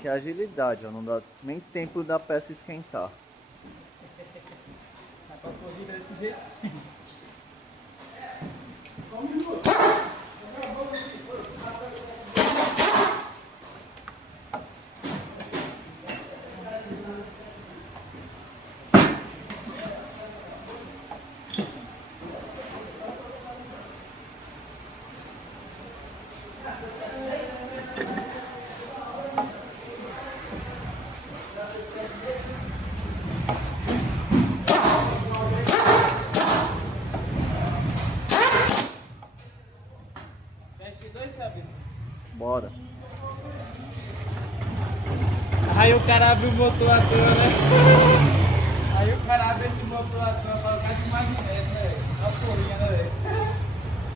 que é agilidade, ó. Não dá nem tempo da peça esquentar. Dá pra corrida desse jeito. Fecha dois cabeças. Bora. Aí o cara abre o motor à toa, né? Aí o cara abre esse motor à toa pra colocar de magnésio, né, velho? Uma porrinha, né, velho?